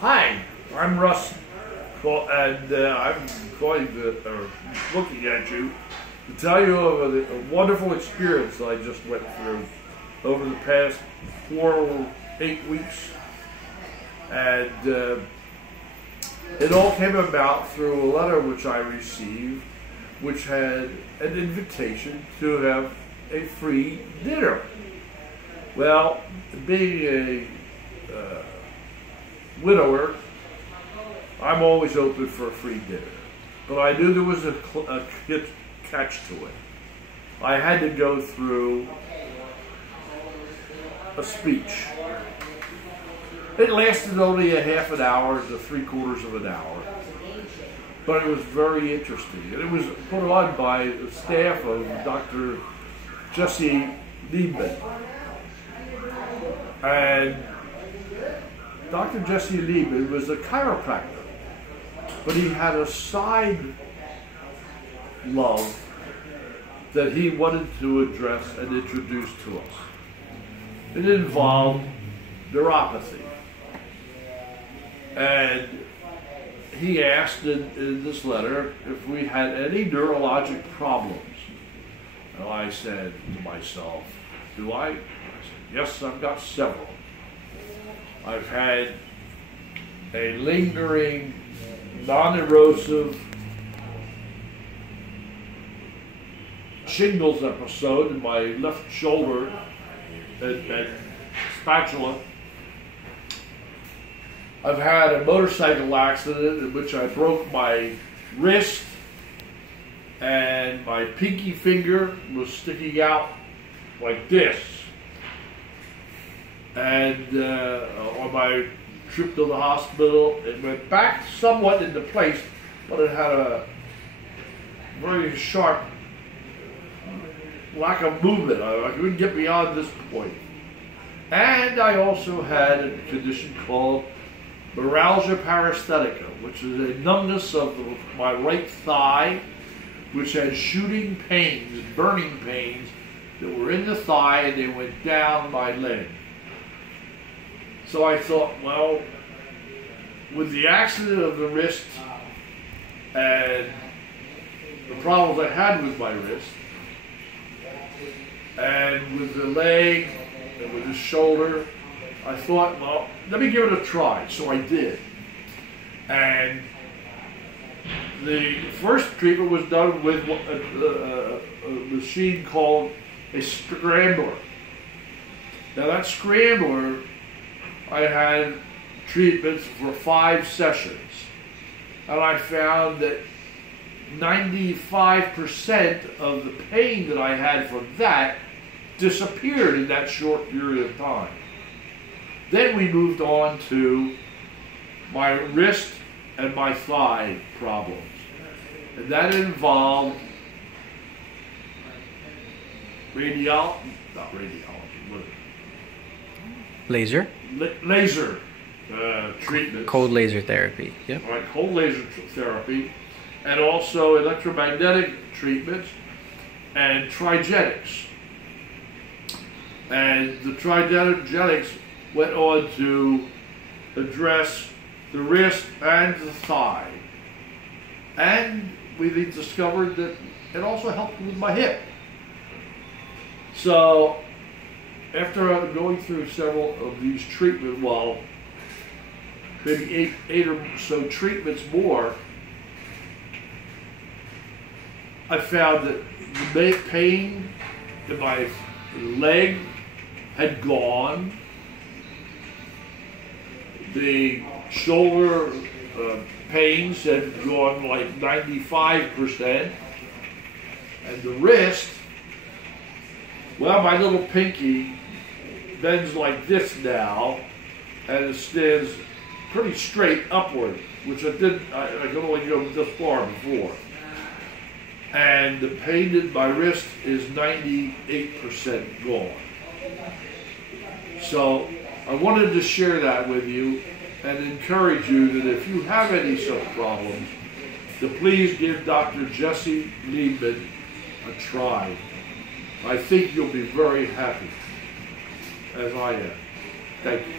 Hi, I'm Russ, and I'm going to, looking at you to tell you of a wonderful experience that I just went through over the past 4 or 8 weeks. And it all came about through a letter which I received, which had an invitation to have a free dinner. Well, being a widower, I'm always open for a free dinner. But I knew there was a catch to it. I had to go through a speech. It lasted only a half an hour to 3/4 of an hour, but it was very interesting. And it was put on by the staff of Dr. Jersey Liebman. And Dr. Jersey Liebman was a chiropractor, but he had a side love that he wanted to address and introduce to us. It involved neuropathy. And he asked in this letter if we had any neurologic problems. And I said to myself, do I? I said, yes, I've got several. I've had a lingering, non-erosive shingles episode in my left shoulder and spatula. I've had a motorcycle accident in which I broke my wrist and my pinky finger was sticking out like this. And on my trip to the hospital, it went back somewhat into place, but it had a very sharp lack of movement. I couldn't get beyond this point. And I also had a condition called myalgia paresthetica, which is a numbness of my right thigh, which had shooting pains, burning pains that were in the thigh and they went down my leg. So I thought, well, with the accident of the wrist and the problems I had with my wrist, and with the leg and with the shoulder, I thought, well, let me give it a try. So I did. And the first treatment was done with a machine called a Scrambler. Now that Scrambler, I had treatments for 5 sessions. And I found that 95% of the pain that I had from that disappeared in that short period of time. Then we moved on to my wrist and my thigh problems. And that involved Laser treatments. Cold laser therapy. Yep. Right, cold laser therapy, and also electromagnetic treatments and trigenics. And the trigenics went on to address the wrist and the thigh. And we discovered that it also helped with my hip. So after going through several of these treatments, well, maybe 8 or so treatments more, I found that the pain in my leg had gone. The shoulder pains had gone like 95%. And the wrist, well, my little pinky bends like this now, and it stands pretty straight upward, which I could only go this far before. And the pain in my wrist is 98% gone. So I wanted to share that with you and encourage you that if you have any such problems, to please give Dr. Jersey Liebman a try. I think you'll be very happy, as I am. Thank you.